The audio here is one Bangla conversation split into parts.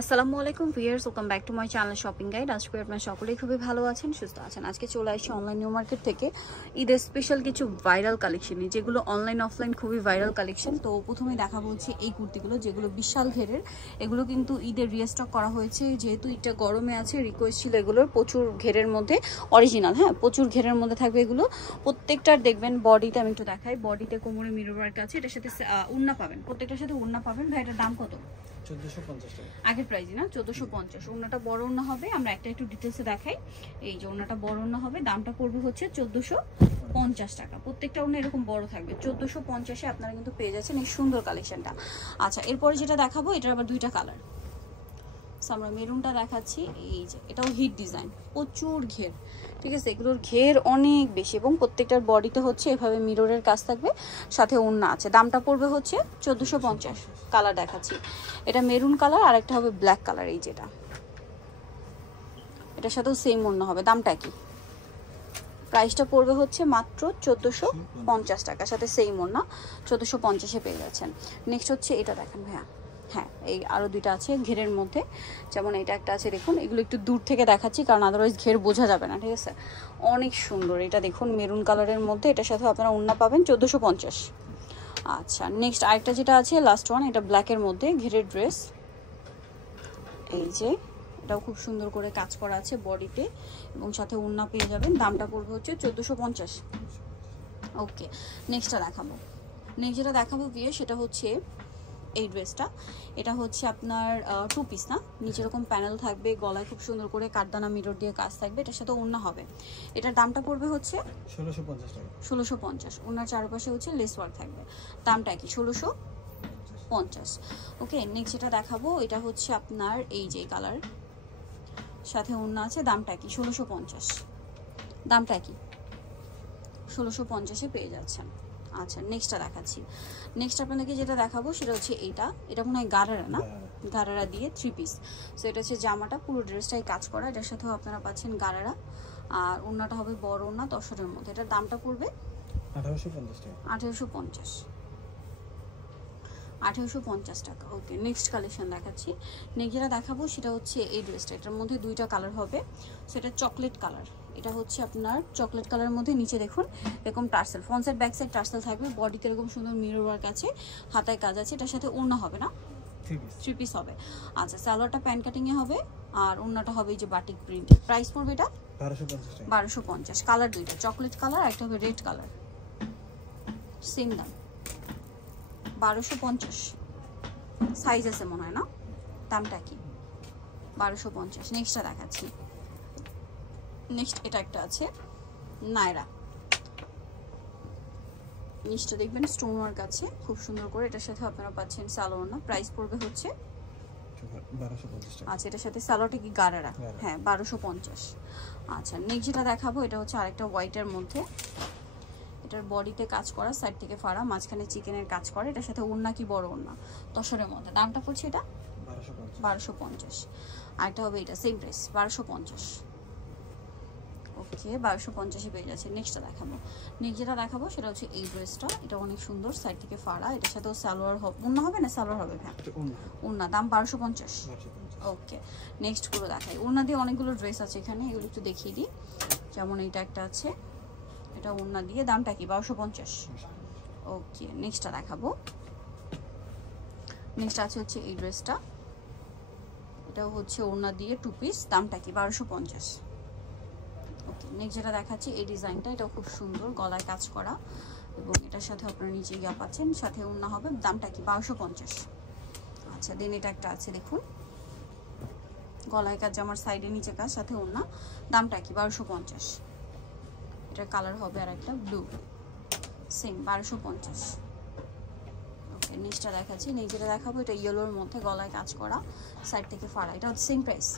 আসসালামু আলাইকুম viewers, welcome back to my channel shopping guide. আজকে আপনারা সকলেই খুবই ভালো আছেন, সুস্থ আছেন। আজকে চলে আসছি অনলাইন নিউ মার্কেট থেকে ঈদের স্পেশাল কিছু ভাইরাল কালেকশন, যেগুলো অনলাইন অফলাইন খুবই ভাইরাল কালেকশন। তো প্রথমে দেখাবো হচ্ছে এই কুর্তিগুলো, যেগুলো বিশাল ঘেরের। এগুলো কিন্তু ঈদের রিস্টক করা হয়েছে, যেহেতু এটা গরমে আছে। রিকোয়েস্ট ছিল এগুলোর প্রচুর ঘেরের মধ্যে, অরিজিনাল, হ্যাঁ প্রচুর ঘেরের মধ্যে থাকবে এগুলো। প্রত্যেকটার দেখবেন বডিতে, আমি একটু দেখাই, বডিতে কোমরে মিরর ওয়ার্ক আছে। এটার সাথে ওড়না পাবেন, প্রত্যেকটার সাথে ওড়না পাবেন। ভাই এটার দাম কত? 1450 টাকা আগের প্রাইস না, 1450। ওড়নাটা বড় ওড়না হবে, আমরা একটা একটু ডিটেলসে দেখাই। এই যে ওড়নাটা বড় ওড়না হবে, দামটা পড়বে হচ্ছে 1450 টাকা। প্রত্যেকটা ওড়না এরকম বড় থাকবে। 1450-এ আপনারা কিন্তু পেয়ে যাচ্ছেন এই সুন্দর কালেকশনটা। আচ্ছা, এরপরে যেটা দেখাবো, এটার আবার দুইটা কালার। আমরা মেরুনটা দেখাচ্ছি, এই যে এটাও হিট ডিজাইন, প্রচুর ঘের, ঠিক আছে। এগুলোর ঘের অনেক বেশি এবং প্রত্যেকটার বডিতে হচ্ছে এভাবে মিররের কাজ থাকবে, সাথে ওড়না আছে। দামটা পড়বে হচ্ছে 1450। কালার দেখাচ্ছি, এটা মেরুন কালার, আর একটা হবে ব্ল্যাক কালার। এই যেটা, এটার সাথেও সেম ওড়না হবে। দামটা কি? প্রাইসটা পড়বে হচ্ছে মাত্র 1450 টাকা, সাথে সেম ওড়না 1450-এ পেয়ে যাচ্ছেন। নেক্সট হচ্ছে এটা দেখেন ভাইয়া, হ্যাঁ এই আরও দুইটা আছে ঘেরের মধ্যে, যেমন এটা একটা আছে দেখুন। এগুলো একটু দূর থেকে দেখাচ্ছি, কারণ আদারওয়াইজ ঘের বোঝা যাবে না, ঠিক আছে। অনেক সুন্দর, এটা দেখুন মেরুন কালারের মধ্যে, এটার সাথে আপনারা ওড়না পাবেন 1450। আচ্ছা, নেক্সট আরেকটা যেটা আছে লাস্ট ওয়ান, এটা ব্ল্যাকের মধ্যে ঘেরের ড্রেস। এই যে এটাও খুব সুন্দর করে কাজ করা আছে বডিতে, এবং সাথে ওড়না পেয়ে যাবেন। দামটা পড়বে হচ্ছে 1450। ওকে, নেক্সটটা দেখাবো। নেক্সট যেটা দেখাবো বিয়ে, সেটা হচ্ছে এই ড্রেসটা। এটা হচ্ছে আপনার টু পিস না, নিচে এরকম প্যানেল থাকবে, গলায় খুব সুন্দর করে কাঠদানা মিরর দিয়ে কাজ থাকবে, এটার সাথে ওড়না হবে। এটার দামটা পড়বে হচ্ছে 1650 টাকা। 1650। ওড়নার চারপাশে হচ্ছে লেস ওয়ার্ক থাকবে। দামটা কি? 1650। ওকে, নেক্সট যেটা দেখাবো, এটা হচ্ছে আপনার এই যে কালার, সাথে ওড়না আছে। দামটা কি? 1650। দামটা কি? 1650-এ পেয়ে যাচ্ছেন। আচ্ছা, নেক্সটটা দেখাচ্ছি। নেক্সট আপনাদেরকে যেটা দেখাবো সেটা হচ্ছে এটা মনে হয় গারারা না, গারারা দিয়ে 3 পিস। সো এটা হচ্ছে জামাটা, পুরো ড্রেসটাই কাজ করা। এটার সাথেও আপনারা পাচ্ছেন গারারা, আর ওড়নাটা হবে বড় ওড়না তসরের মধ্যে। এটার দামটা পড়বে 1850 টাকা। 1850 টাকা। ওকে, নেক্সট কালেকশন দেখাচ্ছি। নেক্সট যেটা দেখাবো সেটা হচ্ছে এই ড্রেসটা। এটার মধ্যে দুইটা কালার হবে। সো এটা চকলেট কালার, এটা হচ্ছে আপনার চকলেট কালারের মধ্যে। নিচে দেখুন এরকম tassel, front side back side tassel থাকবে, বডিতে এরকম সুন্দর মিরর ওয়ার্ক আছে, হাতায় কাজ আছে। এটার সাথে ওড়না হবে না, 3 পিস হবে। আচ্ছা, সালোয়ারটা প্যান্ট কাটিং এ হবে, আর ওড়নাটা হবে এই যে বাটিক প্রিন্ট। প্রাইস পড়বে এটা 1250। কালার দুইটা, চকলেট কালার, একটা হবে রেড কালার, সেম দাম 1250। সাইজ আছে মনে হয় না, দামটা কি? 1250। নেক্সটটা দেখাচ্ছি। নেক্সট এটা একটা আছে নায়রা, নিচটা দেখবেন স্টোন ওয়ার্ক আছে খুব সুন্দর করে। এটার সাথে আপনারা পাচ্ছেন সালোয়ার না, প্রাইস পড়বে হচ্ছে 1250 টাকা। আচ্ছা, এটার সাথে সালোয়ারটা কি গারারা? হ্যাঁ, 1250। আচ্ছা, নেক্সট যেটা দেখাবো, এটা হচ্ছে আরেকটা হোয়াইটের মধ্যে। এটার বডিতে কাজ করা, সাইড থেকে ফাড়া, মাঝখানে চিকেনের কাজ করে। এটার সাথে ওড়না কি বড় ওড়না তসরের মধ্যে। দামটা পড়ছে এটা 1250। আরেকটা হবে এটা সেম প্রাইস 1250। ওকে, 1250-এ পেয়ে যাচ্ছে। নেক্সটটা দেখাবো। নেক্সট যেটা দেখাবো সেটা হচ্ছে এই ড্রেসটা। এটা অনেক সুন্দর, সাইড থেকে ফাড়া। এটার সাথেও সালোয়ার হবে, ওড়না হবে না, সালোয়ার হবে। হ্যাঁ, ওড়না। দাম 1250। ওকে, নেক্সট গুলো দেখাই। ওড়না দিয়ে অনেকগুলো ড্রেস আছে এখানে, এগুলো একটু দেখিয়ে দিই। যেমন এটা একটা আছে, এটা ওড়না দিয়ে। দামটা কি? 1250। ওকে, নেক্সটটা দেখাবো। নেক্সট আছে হচ্ছে এই ড্রেসটা, এটাও হচ্ছে ওড়না দিয়ে 2 পিস। দামটা কি? 1250। ওকে, নেক্সট যেটা দেখাচ্ছি এই ডিজাইনটা, এটাও খুব সুন্দর, গলায় কাজ করা, এবং এটার সাথে আপনারা নিচে গিয়া পাচ্ছেন, সাথে ওড়না হবে। দামটা কি? 1250। আচ্ছা, দেন এটা একটা আছে দেখুন, গলায় কাজ, আমার সাইডে নিচে কাজ, সাথে ওড়না। দামটা কি? 1250। এটার কালার হবে আর একটা ব্লু, সেম 1250। ওকে, নেক্সটটা দেখাচ্ছি। নেক্সট যেটা দেখাবো, এটা ইয়েলোর মধ্যে, গলায় কাজ করা, সাইড থেকে ফাড়া। এটা সেম প্রাইস।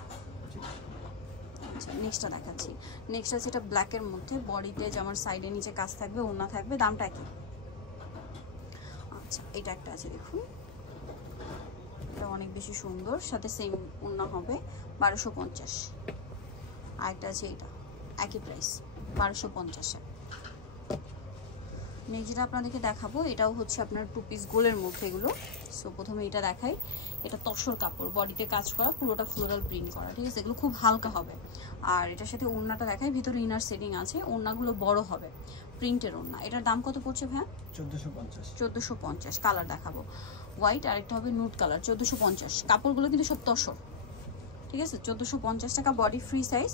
আচ্ছা, নেক্সটটা দেখাচ্ছি। নেক্সট আছে এটা ব্ল্যাকের মধ্যে, বডিতে যেমন সাইডে নিচে কাজ থাকবে, ওড়না থাকবে। দামটা কি? আচ্ছা, এটা একটা আছে দেখুন, এটা অনেক বেশি সুন্দর, সাথে সেম ওড়না হবে, 1250। আরেকটা আছে এটা, একই প্রাইস 1250-এ। নেক্সট যেটা আপনাদেরকে দেখাবো এটাও হচ্ছে আপনার 2 পিস গোলের মধ্যে এগুলো। সো প্রথমে এটা দেখাই, এটা তসর কাপড়, বডিতে কাজ করা, পুরোটা ফ্লোরাল প্রিন্ট করা, ঠিক আছে? এগুলো খুব হালকা হবে। আর এটার সাথে ওড়নাটা দেখাই, ভিতরে ইনার সেটিং আছে, ওড়নাগুলো বড় হবে, প্রিন্টের ওড়না। এটার দাম কত পড়ছে ভাইয়া? 1450। 1450। কালার দেখাবো হোয়াইট, আরেকটা হবে নুড কালার, 1450। কাপড়গুলো কিন্তু সব তসর, ঠিক আছে? 1450 টাকা, বডি ফ্রি সাইজ,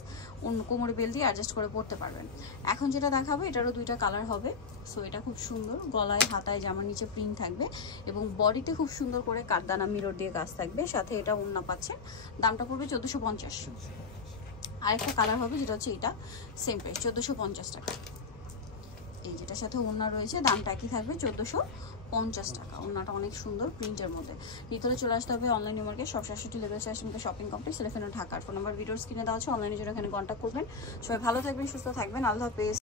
অন্য কোমরে বেল দিয়ে অ্যাডজাস্ট করে পরতে পারবেন। এখন যেটা দেখাবো এটারও 2টা কালার হবে। সো এটা খুব সুন্দর, গলায় হাতায় জামার নিচে প্রিন্ট থাকবে এবং বডিতে খুব সুন্দর করে কাঠদানা মিরর দিয়ে কাজ থাকবে, সাথে এটা ওড়না পাচ্ছেন। দামটা পড়বে 1450। আরেকটা কালার হবে যেটা হচ্ছে এটা, সেম প্রাইস 1450 টাকা। এই যেটার সাথে ওড়না রয়েছে, দামটা একই থাকবে 1450 টাকা। ওড়নাটা অনেক সুন্দর প্রিন্টের মধ্যে। ভিতরে চলে আসতে হবে অনলাইন মার্কেট, সব 67 লেভেল শপিং কমপ্লেক্স, এলিফ্যান্ট ঢাকার। ফোন নাম্বার ভিডিওর স্ক্রিনে দেওয়া আছে, অনলাইনে জন্য এখানে কন্ট্যাক্ট করবেন। সবাই ভালো থাকবেন, সুস্থ থাকবেন, আল্লাহ হাফেজ।